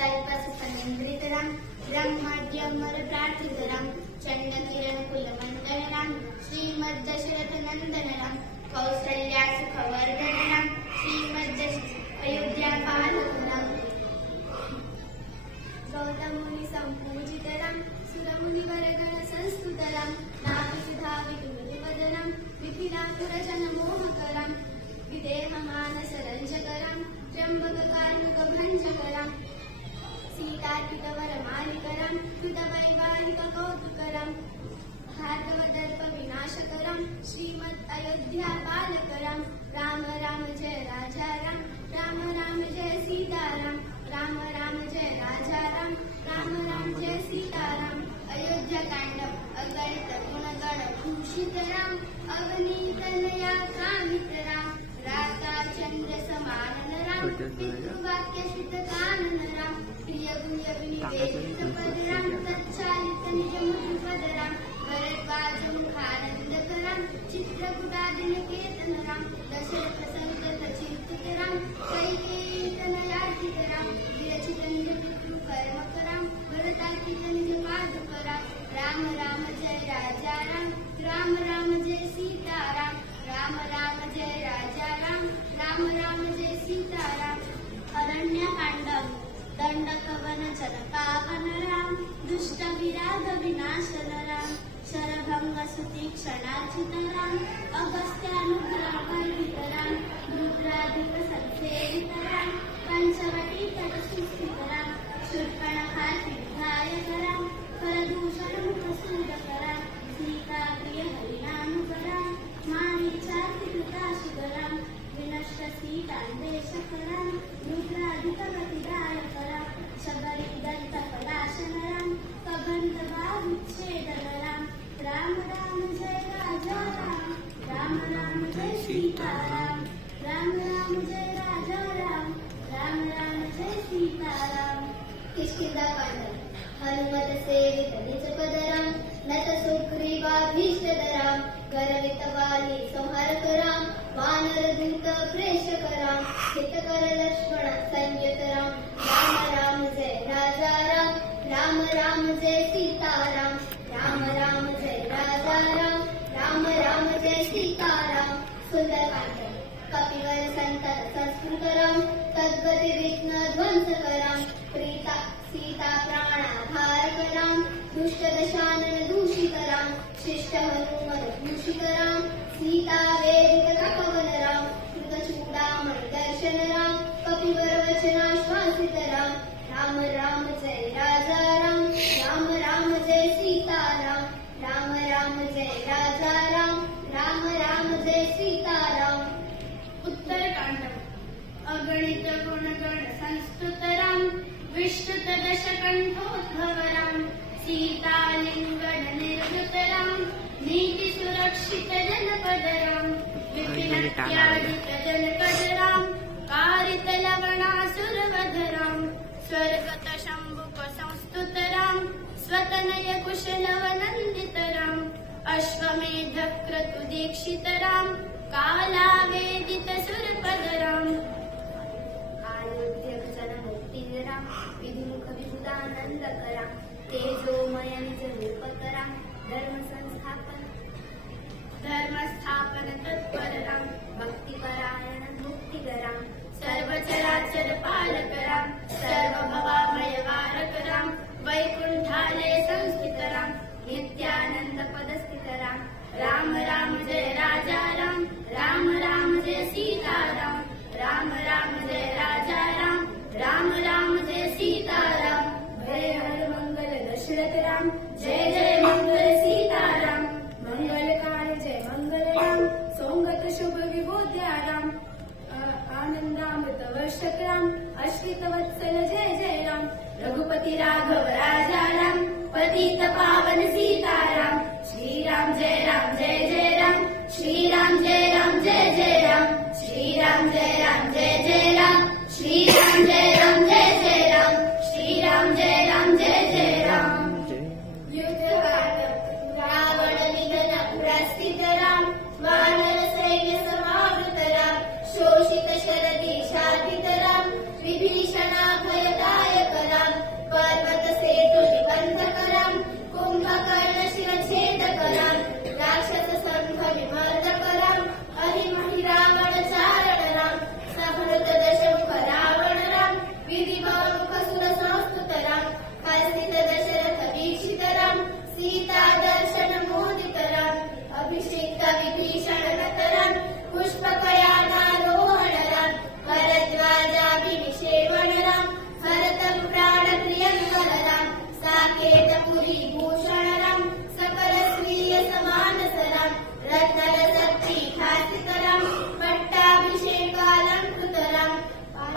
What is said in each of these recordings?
कल्पसुखनिन्द्रितरां ब्रह्माद्यमरप्रार्थितरां चण्डकिरणकुलमण्डलरां श्रीमद्दशरथनन्दनरां कौसल्यासुखवर्धनरां अयोध्यापालकरां गौतममुनिसम्पूजितरां सुरमुनिवरगणसंस्तुतरां नाभिसुधावितुलिवदनां मिथिलापुरजनमोहकरां विदेहमानसरञ्जकरां त्र्यम्बककार्मुकभञ्जकरां सीतार्पितवरमालिकरां कृतवैवाहिककौतुकरां भार्गवदर्पविनाशकरां श्रीमद्अयोध्यापालकरां राम राम जय राजा राम राम जय सीताराम राम जय राजा राम राम जय सीताराम अयोध्याकाण्डम् अगणित गुणगण भूषितरां अवनीतनया कामितरां राका चन्द्र समाननरां पितृवाक्यश्रितकाननरां प्रियगुह्यविनिवेदितपदरां तच्चालितनिजमधुपदरां भरद्वाजमुखानन्दकरां चित्रकूटादिनिकेतनरां दशरथसन्ततचिन्तितरां कैकेयीतनयार्चितरां विरचितनिजपितृकर्मकरां भरतार्पितनिजपादुकरां राम जय राजा राम राम जय सीताराम राम जय राजा राम राम जय सीताराम अरण्यकाण्डम् दण्डकवनजनपावनरां दुष्टविरागविनाशनरां शरभङ्गसुतीक्षणार्चितरां अगस्त्यानुग्रहगर्भितरां रुद्राधिपसंसेवितरां पञ्चवटीतटसुस्थितरां शूर्पणखातिविधायकरां करदूषणमुखसूदकरां सीताप्रियहरिणानुकरां मारीचार्तिकृताशुकरां विनष्टसीतान्वेषकरां रुद्राधिपगतिदायकरां शबरीदन्तपलाशनरां कबन्धबाहुच्छेदनरां राम जय राजा राम जय सीताराम राम जय राजा राम जय सीताराम किष्किन्धाकाण्डम् हनुमत्सेवित निजपदरां नत सुग्रीवाभीष्टदरां गरवितवाली संहारकरां वानरदूत प्रेषकरां हितकर लक्ष्मण संयतरां राम जय राजा राम जय सीताराम राम जय राजा राम जय सीताराम सुन्दरकाण्डम् कपिवर संतत संस्कृतरां तद्गतिविघ्नध्वंसकरां प्रीता सीता प्राणाधारकरां दुष्टदशानन दूषितरां शिष्ट हनुमद्भूषितरां सीता वेदितकपवनरां कृतचूडामणिदर्शनरां कपिवरवचनाश्वासितरां राम जय राजा राम जय सीताराम राम जय राजा राम जय सीताराम उत्तरकाण्डम् अगणित गुणगण संस्तुतरां विष्णुतदशकण्ठोद्भवरां सीतालिङ्गन निर्वृतरां नीतिसुरक्षित जनपदरां विपिनत्यादितजनपदरां कारितलवणासुरवधरां स्वर्गत शम्भुक संस्तुतरां स्वतनय कुशलवनन्दितरां अश्वमेधक्रतुदीक्षितरां कालावेदित सुरपदरां आयुध्यजनमुक्तिधरां विधिमुखविबुधानन्दकरां तेजोमय निजरूपकरां धर्मस्थापन तत्पररां भक्तिपरायण मुक्तिकरां सर्वचराचर पालकरां सर्वभवामयवारकरां वैकुण्ठालय संस्थितरां नित्यानन्द पदस्थितरां राम जय राजा राम जय सीताराम राम जय राजा राम जय सीताराम भय हर मंगल दशरथ राम जय मंगल सीताराम मंगलकार जय मंगलराम सौगत शुभ विबोध्याराम आनंदामृत वर्षक राम अश्रित वत्सल जय राम रघुपति राघव राजा राम पतित पावन सीताराम श्रीराम जय राम श्रीराम जय राम श्रीराम जय राम श्रीराम जय राम श्रीराम जय राम युद्धकाण्डम् रावण निधन पुरस्थितरां वानर सैन्य समावृतरां शोषित शरदी शाधितरां विभीषणाभयदायकरां पुष्पकयानारोहण राम भरद्वाजाभिषेवण राम भरतं प्राणप्रियंकर राम साकेतपुरी भूषण राम सकल स्वीय समानस राम रत्नरसक्ति खासित राम पट्टाभिषेकालंकृत राम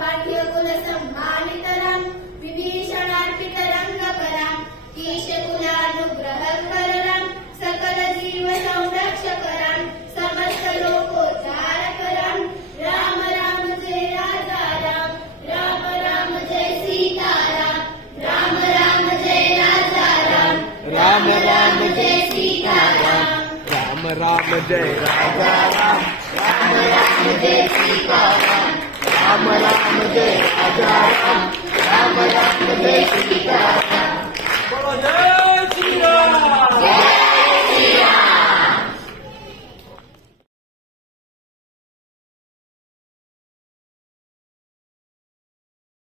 पाठ्यकुल सम्मानित राम विभीषणार्पित रंगक राम ईशकुलानुग्रहकर राम सकल जीव संरक्षक राम समस्त लोकोद्धारक राम राम राम जय राजा राम राम राम जय सीता राम राम राम जय राजा राम राम राम जय सीता राम राम राम जय राजा राम राम राम जय सीता राम राम राम जय राजा राम राम राम जय सीता